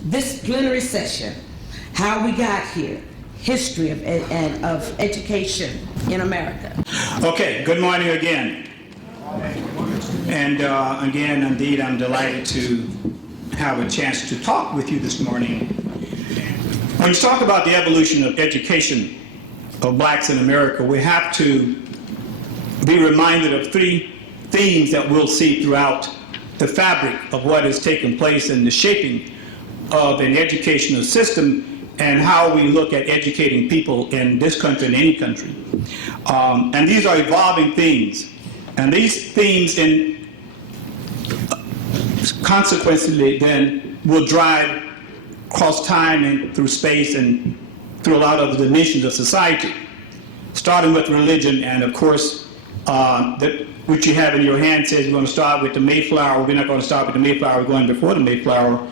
this plenary session, how we got here, history of education in America. Okay, good morning again. And again, indeed, I'm delighted to have a chance to talk with you this morning. When you talk about the evolution of education of blacks in America, we have to be reminded of three themes that we'll see throughout the fabric of what has taken place in the shaping of an educational system and how we look at educating people in this country and any country. And these are evolving themes. And these themes consequently then will drive across time and through space and through a lot of the dimensions of society, starting with religion. And of course, what you have in your hand says we're going to start with the Mayflower. We're not going to start with the Mayflower, we're going before the Mayflower.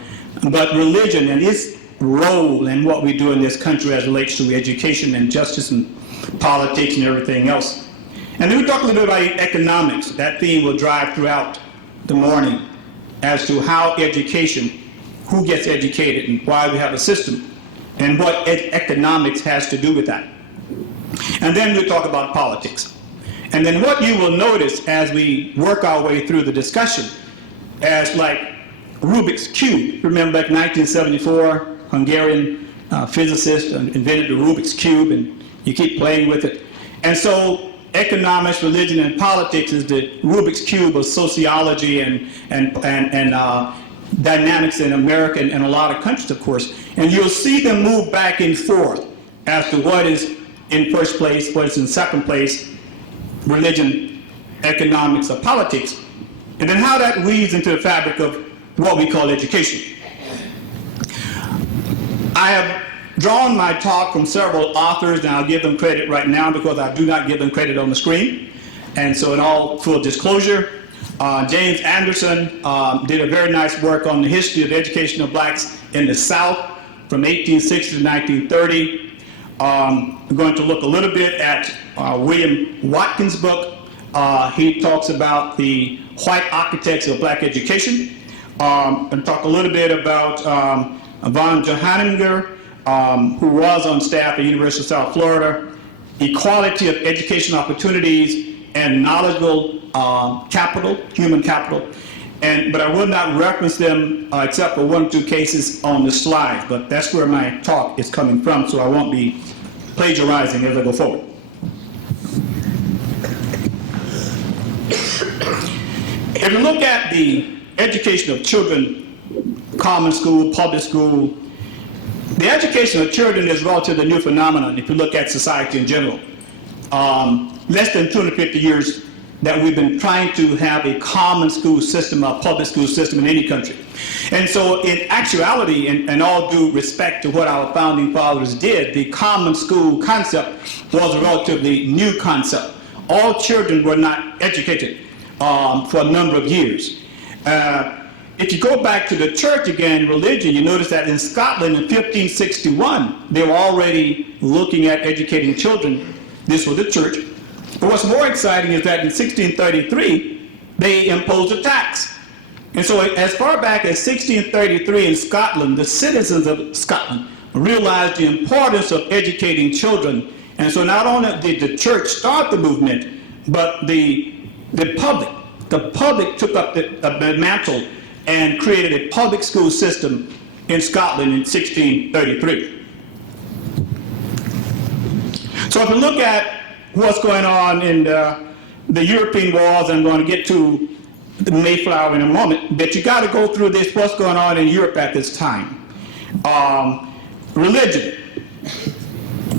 But religion and its role in what we do in this country as relates to education and justice and politics and everything else. And then we talk a little bit about economics. That theme will drive throughout the morning as to how education, who gets educated and why we have a system, and what economics has to do with that. And then we'll talk about politics. And then what you will notice as we work our way through the discussion as like Rubik's Cube. Remember back in 1974, Hungarian physicist invented the Rubik's Cube, and you keep playing with it. And so economics, religion, and politics is the Rubik's Cube of sociology and dynamics in America and a lot of countries, of course. And you'll see them move back and forth as to what is in first place, what is in second place, religion, economics, or politics, and then how that weaves into the fabric of what we call education. I have drawn my talk from several authors, and I'll give them credit right now because I do not give them credit on the screen. And so in all full disclosure, James Anderson did a very nice work on the history of education of blacks in the South from 1860 to 1930. We're going to look a little bit at William Watkins' book. He talks about the white architects of black education. And talk a little bit about Von Johanninger, who was on staff at the University of South Florida, equality of education opportunities and knowledgeable capital, human capital. But I will not reference them except for one or two cases on the slide, but that's where my talk is coming from, so I won't be plagiarizing as I go forward. If you look at the education of children, common school, public school, the education of children is a relatively new phenomenon if you look at society in general. Less than 250 years that we've been trying to have a common school system, a public school system in any country. And so in actuality, and all due respect to what our founding fathers did, the common school concept was a relatively new concept. All children were not educated for a number of years. If you go back to the church again, religion, you notice that in Scotland in 1561, they were already looking at educating children. This was the church. But what's more exciting is that in 1633, they imposed a tax. And so as far back as 1633 in Scotland, the citizens of Scotland realized the importance of educating children. And so not only did the church start the movement, but the public took up the mantle and created a public school system in Scotland in 1633. So if you look at what's going on in the European wars, I'm going to get to the Mayflower in a moment, but you got to go through this, what's going on in Europe at this time. Religion.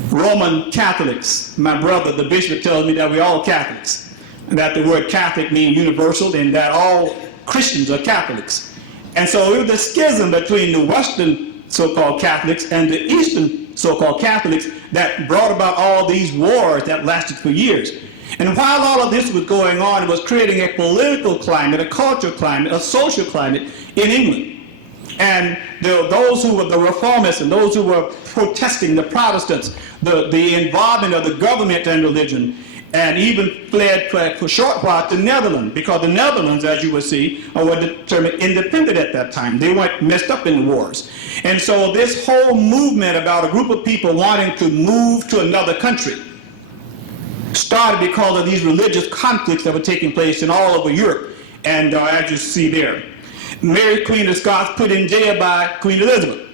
Roman Catholics. My brother, the bishop, tells me that we're all Catholics, and that the word Catholic means universal, and that all Christians are Catholics. And so it was a schism between the Western so-called Catholics and the Eastern so-called Catholics that brought about all these wars that lasted for years. And while all of this was going on, it was creating a political climate, a cultural climate, a social climate in England. And those who were the reformists and those who were protesting, the Protestants, the involvement of the government and religion, and even fled for a short while to the Netherlands, because the Netherlands, as you will see, were determined independent at that time. They weren't messed up in the wars. And so this whole movement about a group of people wanting to move to another country started because of these religious conflicts that were taking place in all over Europe. And as you see there, Mary Queen of Scots put in jail by Queen Elizabeth.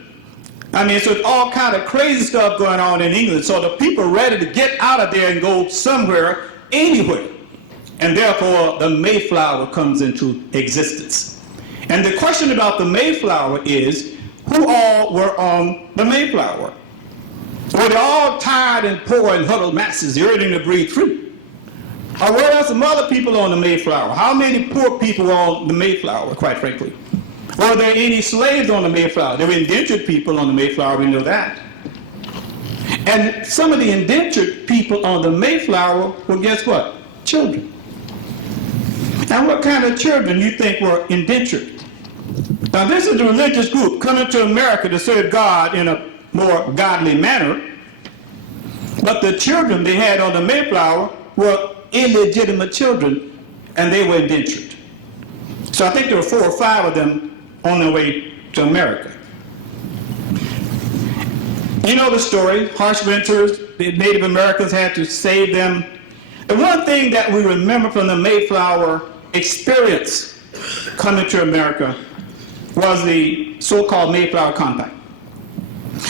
I mean, so it's all kind of crazy stuff going on in England. So the people are ready to get out of there and go somewhere, anywhere. And therefore, the Mayflower comes into existence. And the question about the Mayflower is, who all were on the Mayflower? Were they all tired and poor and huddled masses yearning to breathe free? Or were there some other people on the Mayflower? How many poor people were on the Mayflower, quite frankly? Were there any slaves on the Mayflower? There were indentured people on the Mayflower, we know that. And some of the indentured people on the Mayflower were, guess what? Children. And what kind of children you think were indentured? Now this is a religious group coming to America to serve God in a more godly manner. But the children they had on the Mayflower were illegitimate children, and they were indentured. So I think there were 4 or 5 of them on their way to America. You know the story, harsh winters, the Native Americans had to save them. The one thing that we remember from the Mayflower experience coming to America was the so-called Mayflower Compact.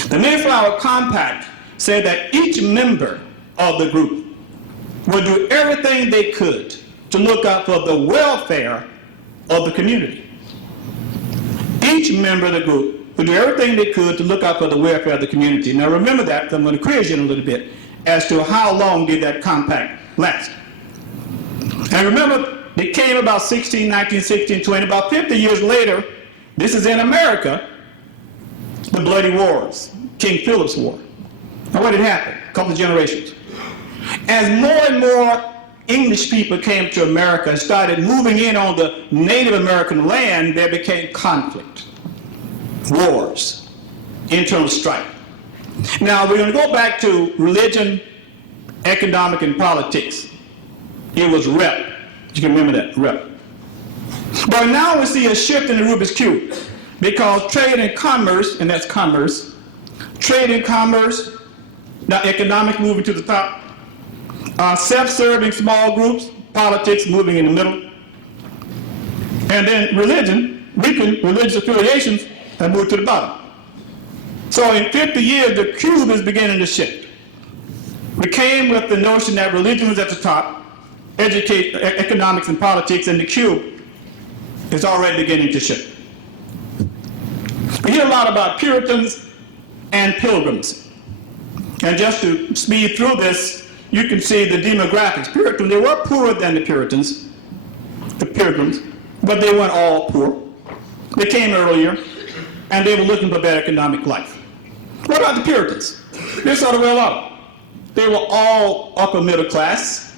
The Mayflower Compact said that each member of the group would do everything they could to look out for the welfare of the community. Each member of the group would do everything they could to look out for the welfare of the community. Now remember that, I'm going to quiz you in a little bit as to how long did that compact last. And remember, it came about 1619, 1620, about 50 years later, this is in America, the Bloody Wars, King Philip's War. Now what had happened? A couple of generations. As more and more English people came to America and started moving in on the Native American land, there became conflict, wars, internal strife. Now we're going to go back to religion, economic, and politics. It was rep. You can remember that, rep. But now we see a shift in the Rubik's Cube because trade and commerce, and that's commerce, trade and commerce, now economic moving to the top, self-serving small groups, politics moving in the middle, and then religion, weakened religious affiliations have moved to the bottom. So in 50 years, the cube is beginning to shift. We came with the notion that religion was at the top, economics and politics, and the cube is already beginning to shift. We hear a lot about Puritans and Pilgrims. And just to speed through this, you can see the demographics. Puritans, they were poorer than the Puritans, the Pilgrims, but they weren't all poor. They came earlier, and they were looking for better economic life. What about the Puritans? They sort of well off. They were all upper middle class,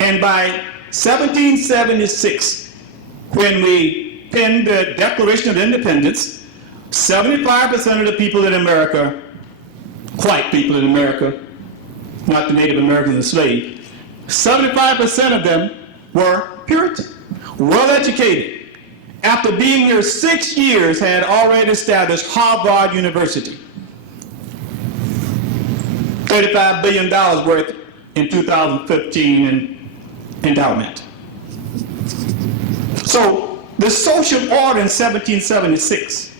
and by 1776, when we penned the Declaration of Independence, 75% of the people in America, white people in America, not the Native Americans enslaved, 75% of them were Puritan, well-educated. After being here 6 years, had already established Harvard University. $35 billion worth in 2015 in endowment. So the social order in 1776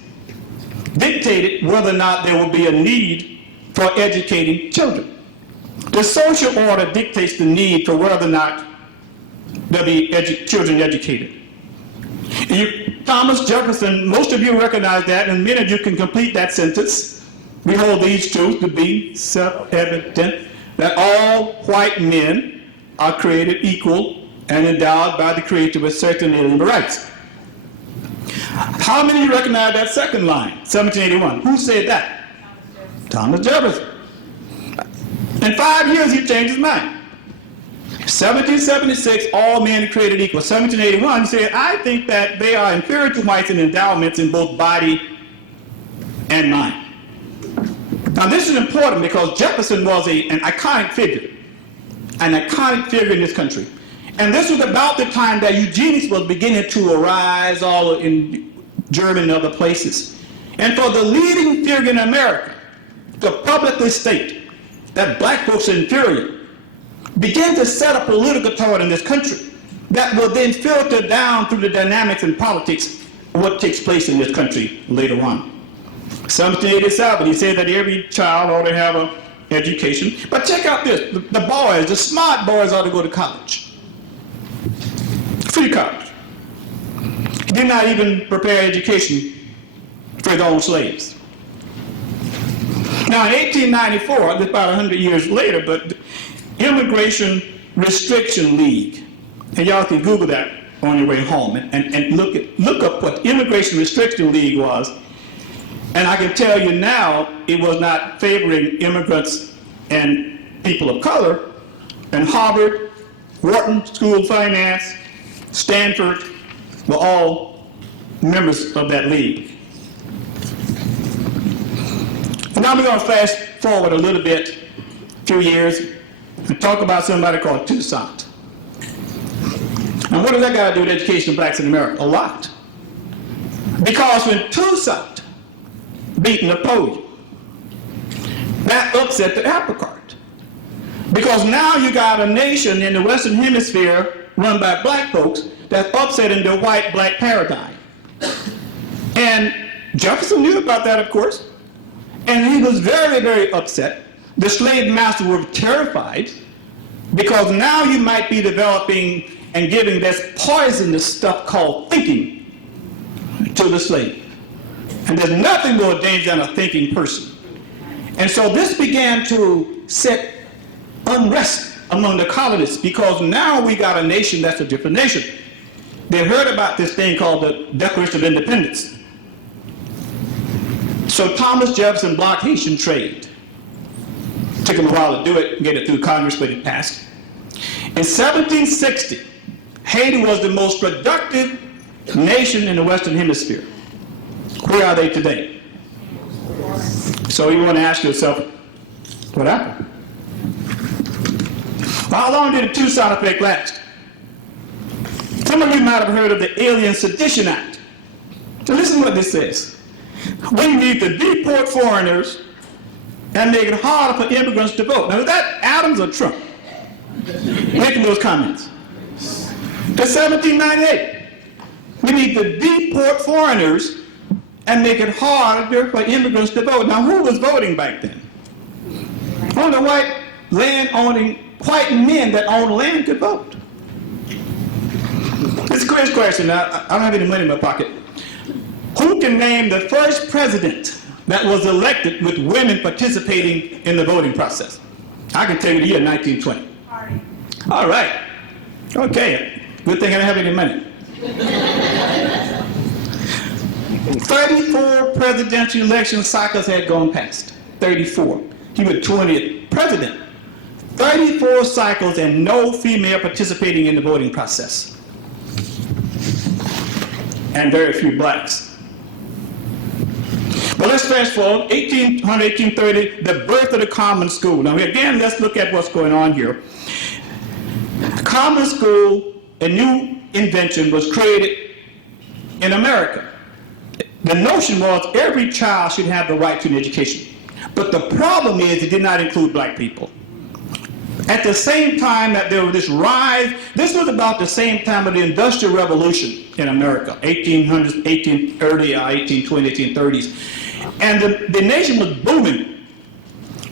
dictated whether or not there would be a need for educating children. The social order dictates the need for whether or not there'll be children educated. Thomas Jefferson, most of you recognize that, and many of you can complete that sentence. We hold these truths to be self-evident, that all white men are created equal and endowed by the Creator with certain inalienable rights. How many of you recognize that second line, 1781? Who said that? Thomas Jefferson. In 5 years, he changed his mind. 1776, all men are created equal. 1781, he said, I think that they are inferior to whites in endowments in both body and mind. Now, this is important because Jefferson was an iconic figure in this country. And this was about the time that eugenics was beginning to arise all in Germany and other places. and for the leading figure in America to publicly state that black folks are inferior, began to set a political tone in this country that will then filter down through the dynamics and politics of what takes place in this country later on. 1787, he said that every child ought to have an education. But check out this, the boys, the smart boys ought to go to college. Free college. He did not even prepare education for his own slaves. Now in 1894, that's about 100 years later, but Immigration Restriction League, and y'all can Google that on your way home and look up what Immigration Restriction League was. And I can tell you now, it was not favoring immigrants and people of color. And Harvard, Wharton School of Finance, Stanford were all members of that league. And now we're going to fast forward a little bit, a few years, and talk about somebody called Toussaint. And what does that got to do with education of blacks in America? A lot. Because when Toussaint beat Napoleon, that upset the apple cart. Because now you got a nation in the Western Hemisphere run by black folks that's upsetting the white-black paradigm. And Jefferson knew about that, of course, and he was very, very upset. The slave masters were terrified because now you might be developing and giving this poisonous stuff called thinking to the slave. And there's nothing more dangerous than a thinking person. And so this began to set unrest among the colonists because now we got a nation that's a different nation. They heard about this thing called the Declaration of Independence. So Thomas Jefferson blocked Haitian trade. Took him a while to do it and get it through Congress, but it passed. In 1760, Haiti was the most productive nation in the Western Hemisphere. Where are they today? So you want to ask yourself, what happened? Well, how long did the Toussaint effect last? Some of you might have heard of the Alien Sedition Act. So listen to what this says. We need to deport foreigners and make it harder for immigrants to vote. Now, is that Adams or Trump making those comments? That's 1798. We need to deport foreigners and make it harder for immigrants to vote. Now, who was voting back then? Only white land-owning, white men that owned land could vote. It's a quiz question. Now, I don't have any money in my pocket. Who can name the first president that was elected with women participating in the voting process? I can tell you the year 1920. All right. Okay. Good thing I don't have any money. 34 presidential election cycles had gone past. 34. He was 20th president. 34 cycles and no female participating in the voting process. And very few blacks. But let's fast forward, 1830, the birth of the common school. Now again, let's look at what's going on here. Common school, a new invention, was created in America. The notion was every child should have the right to an education. But the problem is it did not include black people. At the same time that there was this rise, this was about the same time of the Industrial Revolution in America, 1800s, 1820, 1830s. And the nation was booming.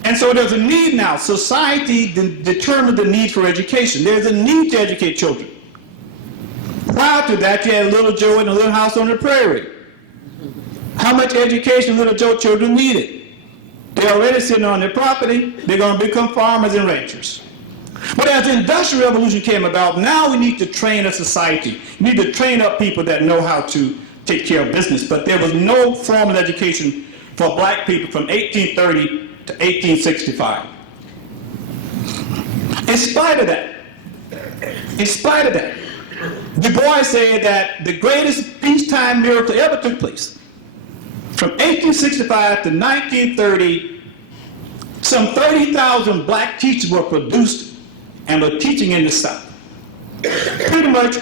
And so there's a need now. Society determined the need for education. There's a need to educate children. Prior to that, you had little Joe in a little house on the prairie. How much education little Joe children needed? They're already sitting on their property. They're going to become farmers and ranchers. But as the Industrial Revolution came about, now we need to train a society. We need to train up people that know how to take care of business. But there was no formal education for black people from 1830 to 1865. In spite of that, Du Bois said that the greatest peacetime miracle ever took place. From 1865 to 1930, some 30,000 black teachers were produced and were teaching in the South. Pretty much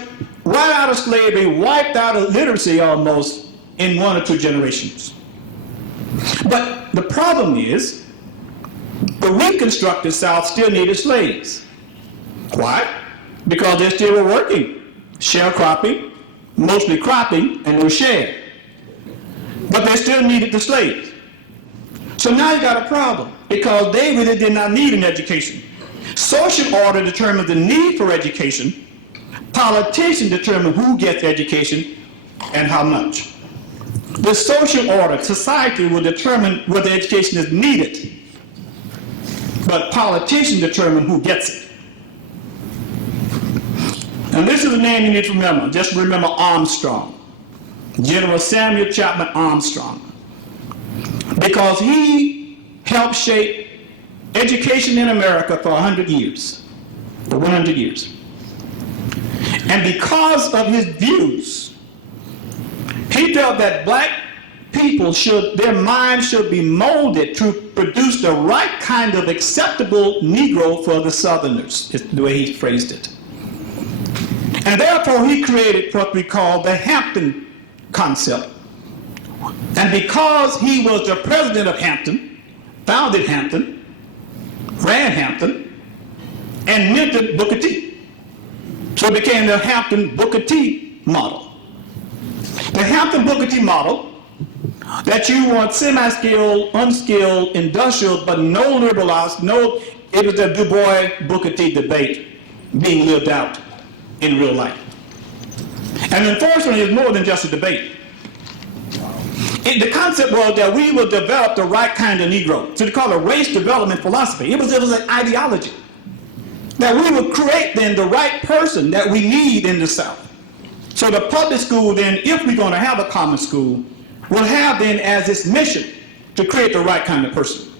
right out of slavery, wiped out of literacy almost in 1 or 2 generations. But the problem is, the Reconstructed South still needed slaves. Why? Because they still were working, sharecropping, mostly cropping, and no share. But they still needed the slaves. So now you got a problem, because they really did not need an education. Social order determines the need for education. Politicians determine who gets education and how much. The social order, society, will determine whether education is needed. But politicians determine who gets it. And this is a name you need to remember. Just remember Armstrong. General Samuel Chapman Armstrong. Because he helped shape education in America for 100 years. For 100 years. And because of his views, he felt that black people their minds should be molded to produce the right kind of acceptable Negro for the Southerners, is the way he phrased it. And therefore he created what we call the Hampton concept. And because he was the president of Hampton, founded Hampton, ran Hampton, and mentored Booker T. So it became the Hampton Booker T model. The Hampton Booker T model, that you want semi-skilled, unskilled, industrial, but no liberal arts, it was the Du Bois Booker T debate being lived out in real life. And unfortunately, it's more than just a debate. The concept was that we will develop the right kind of Negro. So they call it race development philosophy. It was an ideology. That we will create then the right person that we need in the South. So the public school then, if we're going to have a common school, will have then as its mission to create the right kind of person.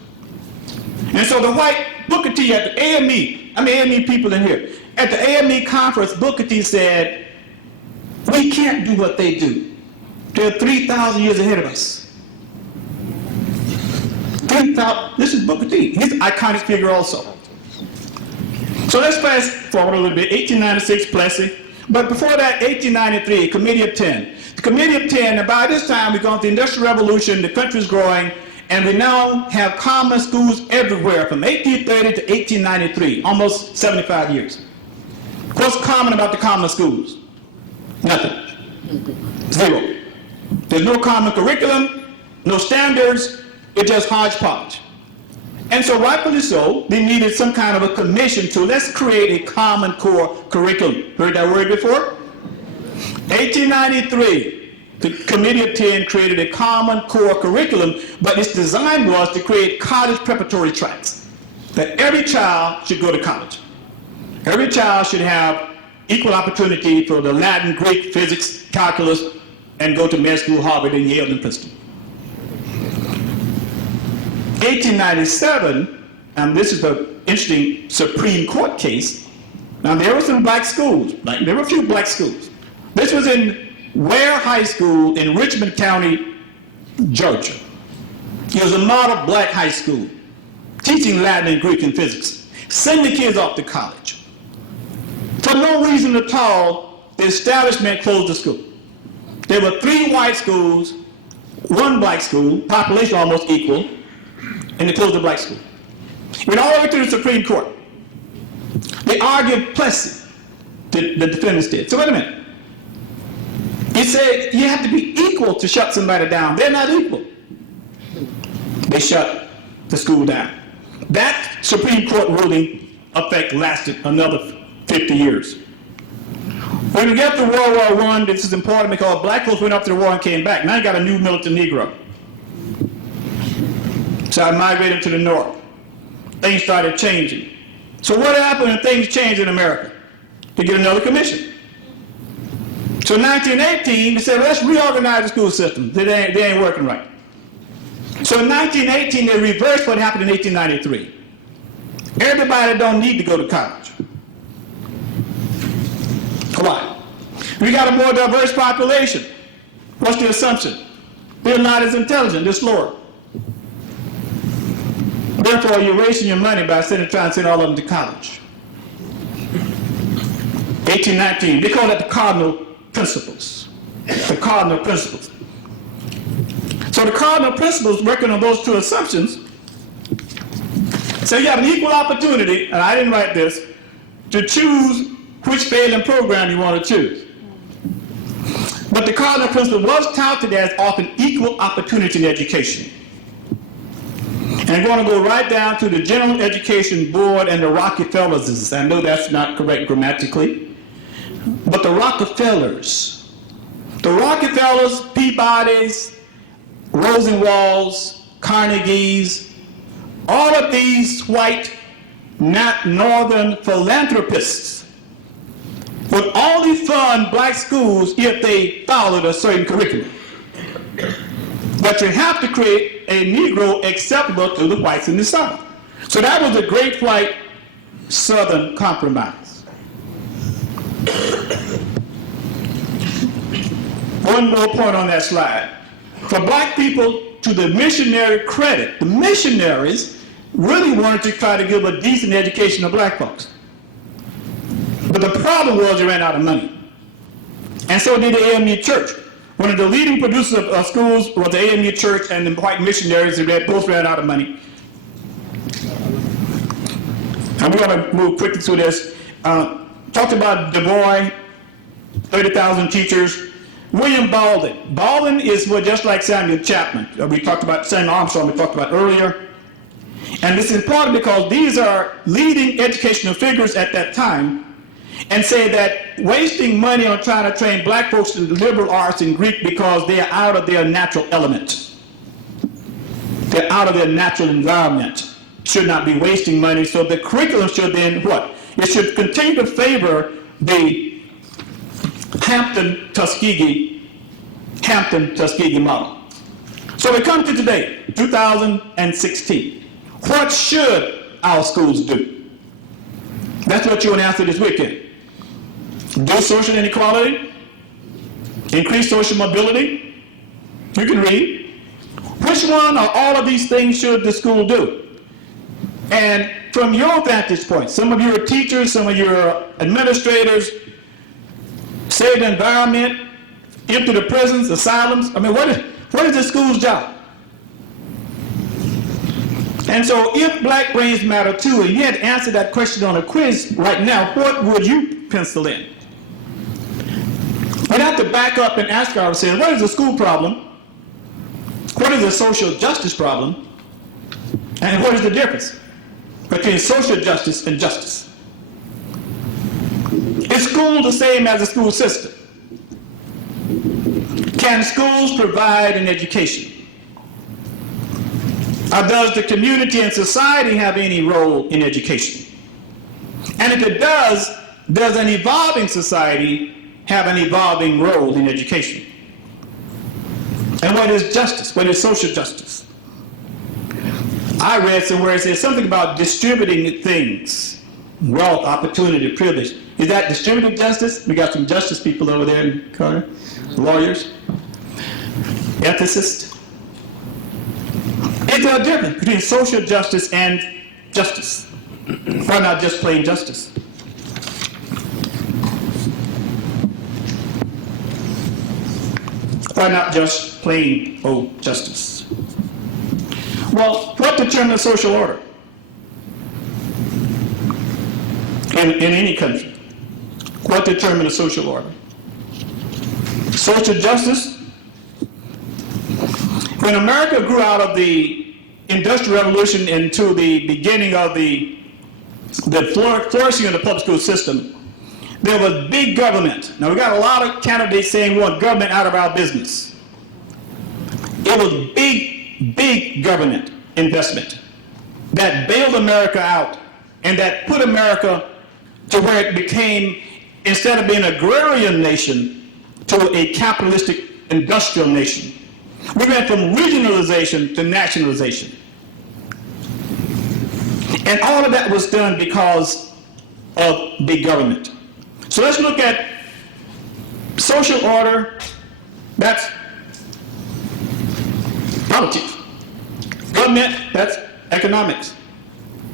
And so the white Booker T at the AME people in here, at the AME conference, Booker T said, we can't do what they do. They're 3,000 years ahead of us. 3,000, this is Booker T. He's an iconic figure also. So let's fast forward a little bit, 1896, Plessy. But before that, 1893, Committee of 10. The Committee of 10, and by this time we've gone through the Industrial Revolution, the country's growing, and we now have common schools everywhere from 1830 to 1893, almost 75 years. What's common about the common schools? Nothing. Zero. There's no common curriculum, no standards, it's just hodgepodge. And so rightfully so, they needed some kind of a commission to let's create a common core curriculum. Heard that word before? 1893, the Committee of 10 created a common core curriculum, but its design was to create college preparatory tracks. That every child should go to college. Every child should have equal opportunity for the Latin, Greek, physics, calculus, and go to med school, Harvard, and Yale, and Princeton. 1897, and this is the interesting Supreme Court case. Now there were some black schools, there were a few black schools. This was in Ware High School in Richmond County, Georgia. It was a model black high school, teaching Latin and Greek and physics. Send the kids off to college. For no reason at all, the establishment closed the school. There were 3 white schools, 1 black school, population almost equal, and they closed the black school. Went all the way to the Supreme Court. They argued Plessy, the defendants did. So wait a minute. He said you have to be equal to shut somebody down. They're not equal. They shut the school down. That Supreme Court ruling effect lasted another 50 years. When we get to World War I, this is important because black folks went up to the war and came back. Now you got a new militant Negro. So I migrated to the north. Things started changing. So what happened when things changed in America? To get another commission. So in 1918, they said, let's reorganize the school system. They ain't working right. So in 1918, they reversed what happened in 1893. Everybody don't need to go to college. Why? We got a more diverse population. What's the assumption? They're not as intelligent, they're slower. Therefore, you're wasting your money by trying to send all of them to college. 1819, they call that the cardinal principles. The cardinal principles. So So the cardinal principles, working on those two assumptions, say you have an equal opportunity, and I didn't write this, to choose which failing program you want to choose. But the cardinal principle was touted as offering equal opportunity in education. And I'm going to go right down to the General Education Board and the Rockefellers. I know that's not correct grammatically, but the Rockefellers, Peabodys, Rosenwalds, Carnegies, all of these white northern philanthropists would only fund black schools if they followed a certain curriculum. But you have to create a Negro acceptable to the whites in the South. So that was the Great White Southern Compromise. One more point on that slide. For black people, to the missionary credit, the missionaries really wanted to try to give a decent education to black folks. But the problem was they ran out of money. And so did the AME Church. One of the leading producers of schools was the AME Church and the white missionaries, and they both ran out of money. And we're going to move quickly through this. Talked about Du Bois, 30,000 teachers. William Baldwin. Baldwin is just like Samuel Chapman. We talked about Samuel Armstrong, we talked about earlier. And this is important because these are leading educational figures at that time, and say that wasting money on trying to train black folks in liberal arts and Greek because they are out of their natural element. They're out of their natural environment. Should not be wasting money. So the curriculum should then what? It should continue to favor the Hampton-Tuskegee model. So we come to today, 2016. What should our schools do? That's what you want to answer this weekend. Do social inequality, increase social mobility. You can read. Which one or all of these things should the school do? And from your vantage point, some of you are teachers, some of you are administrators, save the environment, empty the prisons, asylums. I mean, what is the school's job? And so if black brains matter too, and you had to answer that question on a quiz right now, what would you pencil in? We'd have to back up and ask ourselves, what is the school problem? What is the social justice problem? And what is the difference between social justice and justice? Is school the same as the school system? Can schools provide an education? Or does the community and society have any role in education? And if it does an evolving society have an evolving role in education? And what is justice? What is social justice? I read somewhere it says something about distributing things, wealth, opportunity, privilege. Is that distributive justice? We got some justice people over there in the corner, lawyers, ethicists. Is there a difference between social justice and justice? Why not just plain justice? Why not just plain old justice? Well, what determines social order in any country? What determines social order? Social justice? When America grew out of the Industrial Revolution into the beginning of the flourishing of the public school system, there was big government. Now we got a lot of candidates saying we want government out of our business. It was big government investment that bailed America out and that put America to where it became, instead of being an agrarian nation, to a capitalistic industrial nation. We went from regionalization to nationalization. And all of that was done because of big government. So let's look at social order. That's politics. Government, that's economics.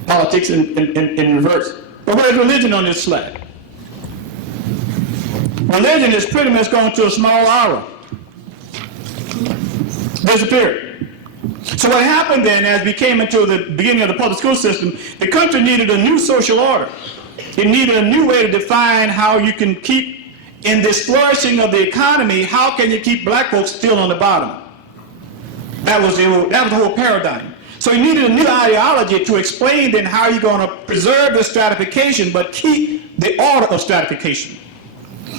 Politics in reverse. But where's religion on this slide? Religion is pretty much going to a small hour. disappeared. So what happened then, as we came into the beginning of the public school system, the country needed a new social order. It needed a new way to define how you can keep, in this flourishing of the economy, how can you keep black folks still on the bottom? That was the whole paradigm. So you needed a new ideology to explain then how you're going to preserve the stratification but keep the order of stratification.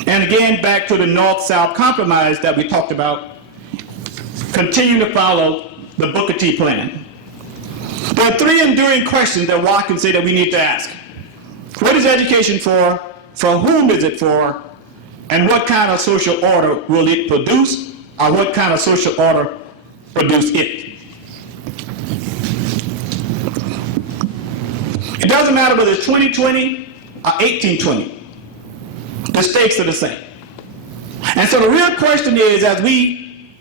And again, back to the North-South compromise that we talked about, continue to follow the Booker T plan. There are three enduring questions that Watkins said that we need to ask. What is education for whom is it for, and what kind of social order will it produce, or what kind of social order produce it? It doesn't matter whether it's 2020 or 1820. The stakes are the same. And so the real question is, as we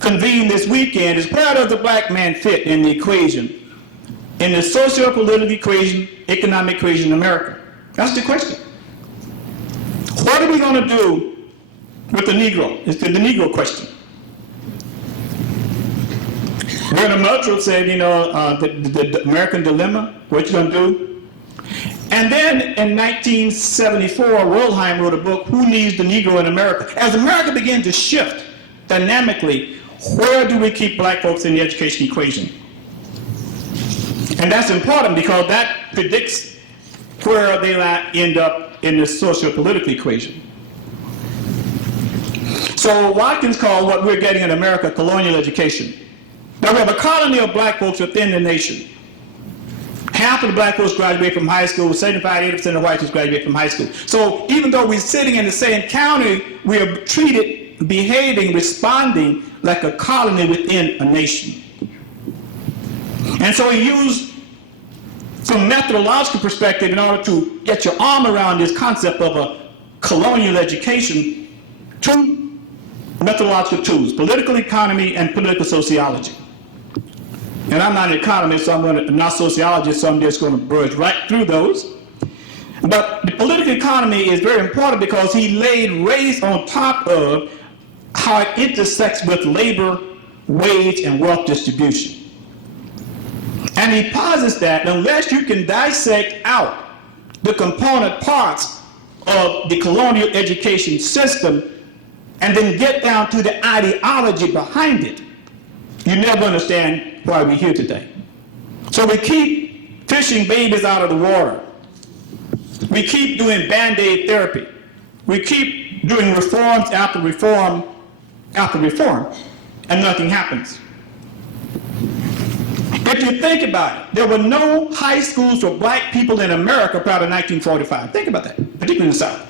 convene this weekend, is where does the black man fit in the equation, in the socio-political equation, economic equation in America? That's the question. What are we going to do with the Negro? It's the Negro question. Werner Meltzer said, the American dilemma, what you going to do? And then in 1974, Wilhelm wrote a book, Who Needs the Negro in America? As America began to shift dynamically, where do we keep black folks in the education equation? And that's important because that predicts where they end up in the socio-political equation. So Watkins called what we're getting in America colonial education. Now we have a colony of black folks within the nation. Half of the black folks graduate from high school, 75–80% of the white folks graduate from high school. So even though we're sitting in the same county, we are treated, behaving, responding like a colony within a nation. And so he used, from a methodological perspective, in order to get your arm around this concept of a colonial education, two methodological tools: political economy and political sociology. And I'm not an economist, so I'm not a sociologist, so I'm just going to brush right through those. But the political economy is very important because he laid race on top of how it intersects with labor, wage, and wealth distribution. And he posits that unless you can dissect out the component parts of the colonial education system and then get down to the ideology behind it, you never understand why we're here today. So we keep fishing babies out of the water. We keep doing Band-Aid therapy. We keep doing reforms after reform after reform, and nothing happens. If you think about it, there were no high schools for black people in America prior to 1945. Think about that, particularly in the South.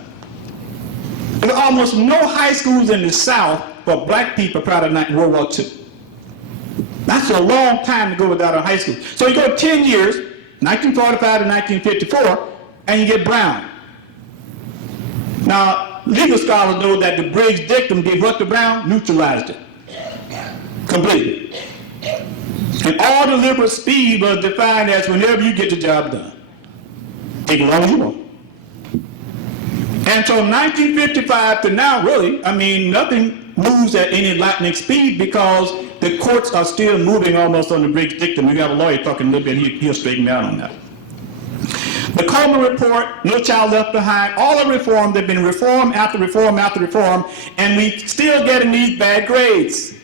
There were almost no high schools in the South for black people prior to World War II. That's a long time to go without a high school. So you go 10 years, 1945 to 1954, and you get Brown. Now, legal scholars know that the Briggs dictum did what to Brown? Neutralized it completely. And all deliberate speed was defined as whenever you get the job done. Take as long as you want. And from 1955 to now, really, nothing moves at any lightning speed because the courts are still moving almost on the Briggs dictum. We got a lawyer talking a little bit, he'll straighten me out on that. The Coleman Report, No Child Left Behind, all the reform, they've been reform after reform after reform, and we still getting these bad grades.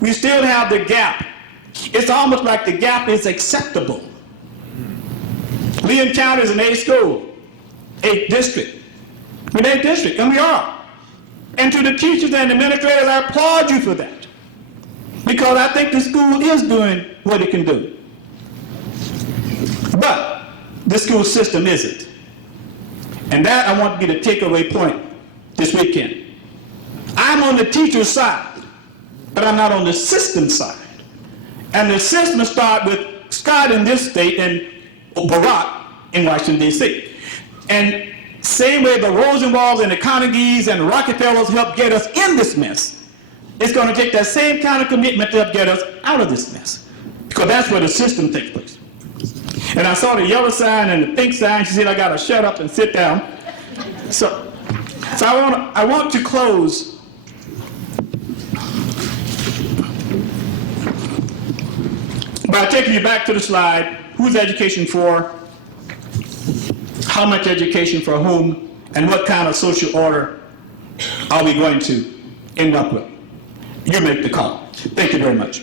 We still have the gap. It's almost like the gap is acceptable. Leon County is an A school, 8th district. We're an 8th district, and we are. And to the teachers and administrators, I applaud you for that. Because I think the school is doing what it can do. But the school system isn't. And that I want to be the takeaway point this weekend. I'm on the teacher's side, but I'm not on the system side. And the system starts with Scott in this state and Barack in Washington, D.C. And same way the Rosenwalds and the Carnegies and the Rockefellers helped get us in this mess, it's going to take that same kind of commitment to help get us out of this mess. Because that's where the system takes place. And I saw the yellow sign and the pink sign. She said, I got to shut up and sit down. So I want to close By taking you back to the slide, who's education for, how much education for whom, and what kind of social order are we going to end up with? You make the call. Thank you very much.